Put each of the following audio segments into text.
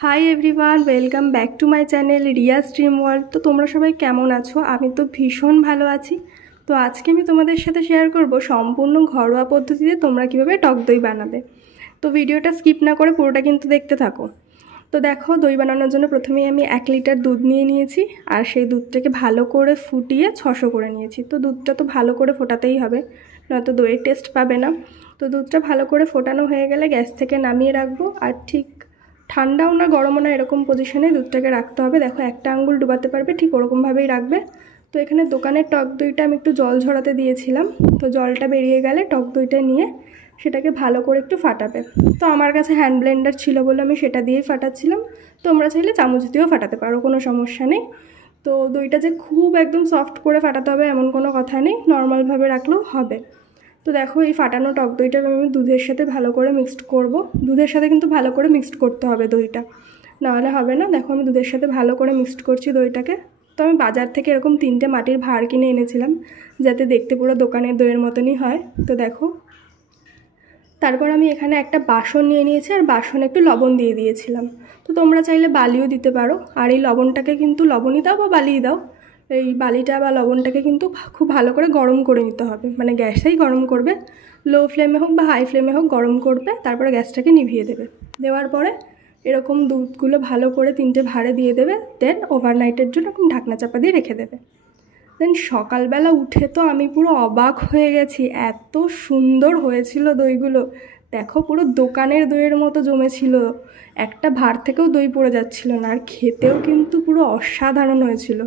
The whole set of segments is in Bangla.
High everyone, welcome back to my channel Riaz dream world. তো তোমরা সবাই কেমন আছো? আমি তো ভীষণ ভালো আছি। তো আজকে আমি তোমাদের সাথে শেয়ার করব সম্পূর্ণ ঘরোয়া পদ্ধতিতে তোমরা কীভাবে টক দই বানাবে। তো ভিডিওটা স্কিপ না করে পুরোটা কিন্তু দেখতে থাকো। তো দেখো, দই বানানোর জন্য প্রথমেই আমি 1 লিটার দুধ নিয়ে নিয়েছি, আর সেই দুধটাকে ভালো করে ফুটিয়ে 600 করে নিয়েছি। তো দুধটা তো ভালো করে ফোটাতেই হবে, নয়তো দইয়ের টেস্ট পাবে না। তো দুধটা ভালো করে ফোটানো হয়ে গেলে গ্যাস থেকে নামিয়ে রাখবো, আর ঠিক ঠান্ডাও না গরমও না এরকম পজিশনে দুধটাকে রাখতে হবে। দেখো, একটা আঙ্গুল ডুবাতে পারবে, ঠিক ওরকমভাবেই রাখবে। তো এখানে দোকানের টক দইটা আমি একটু জল ঝরাতে দিয়েছিলাম। তো জলটা বেরিয়ে গেলে টক দইটা নিয়ে সেটাকে ভালো করে একটু ফাটাবে। তো আমার কাছে হ্যান্ড ব্লেন্ডার ছিল বলে আমি সেটা দিয়েই ফাটাচ্ছিলাম। তোমরা চাইলে চামচ দিয়েও ফাটাতে পারো, কোনো সমস্যা নেই। তো দইটা যে খুব একদম সফট করে ফাটাতে হবে এমন কোনো কথা নেই, নর্মালভাবে রাখলেও হবে। তো দেখো, এই ফাটানো টক দইটা আমি দুধের সাথে ভালো করে মিক্সড করব। দুধের সাথে কিন্তু ভালো করে মিক্সড করতে হবে দইটা, নাহলে হবে না। দেখো, আমি দুধের সাথে ভালো করে মিক্সড করছি দইটাকে। তো আমি বাজার থেকে এরকম 3টে মাটির ভাঁড় কিনে এনেছিলাম, যাতে দেখতে পুরো দোকানের দইয়ের মতনই হয়। তো দেখো, তারপর আমি এখানে একটা বাসন নিয়ে নিয়েছি, আর বাসনে একটু লবণ দিয়ে দিয়েছিলাম। তো তোমরা চাইলে বালিও দিতে পারো। আর এই লবণটাকে কিন্তু লবণই দাও বা বালিই দাও, এই বালিটা বা লবণটাকে কিন্তু খুব ভালো করে গরম করে নিতে হবে। মানে গ্যাসটাই গরম করবে, লো ফ্লেমে হোক বা হাই ফ্লেমে হোক গরম করবে। তারপরে গ্যাসটাকে নিভিয়ে দেবে। দেওয়ার পরে এরকম দুধগুলো ভালো করে 3টে ভাঁড়ে দিয়ে দেবে। দেন ওভারনাইটের জন্য এরকম ঢাকনা চাপা দিয়ে রেখে দেবে। দেন সকালবেলা উঠে তো আমি পুরো অবাক হয়ে গেছি, এত সুন্দর হয়েছিল দইগুলো। দেখো, পুরো দোকানের দইয়ের মতো জমেছিল, একটা ভাঁড় থেকেও দই পড়ে যাচ্ছিল না। আর খেতেও কিন্তু পুরো অসাধারণ হয়েছিল।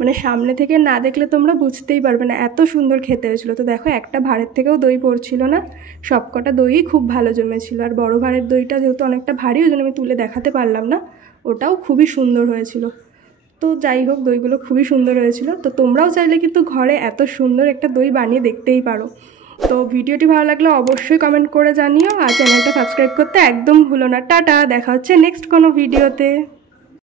মানে সামনে থেকে না দেখলে তোমরা বুঝতেই পারবে না, এত সুন্দর খেতে হয়েছিল। তো দেখো, একটা ভাঁড়ের থেকেও দই পড়ছিল না, সবকটা দইই খুব ভালো জমেছিল। আর বড় ভাঁড়ের দইটা যেহেতু অনেকটা ভারী, ওই জন্য আমি তুলে দেখাতে পারলাম না, ওটাও খুবই সুন্দর হয়েছিল। তো যাই হোক, দইগুলো খুবই সুন্দর হয়েছিল। তো তোমরাও চাইলে কিন্তু ঘরে এত সুন্দর একটা দই বানিয়ে দেখতেই পারো। তো ভিডিওটি ভালো লাগলে অবশ্যই কমেন্ট করে জানিও, আর চ্যানেলটা সাবস্ক্রাইব করতে একদম ভুলো না। টাটা, দেখা হচ্ছে নেক্সট কোনো ভিডিওতে।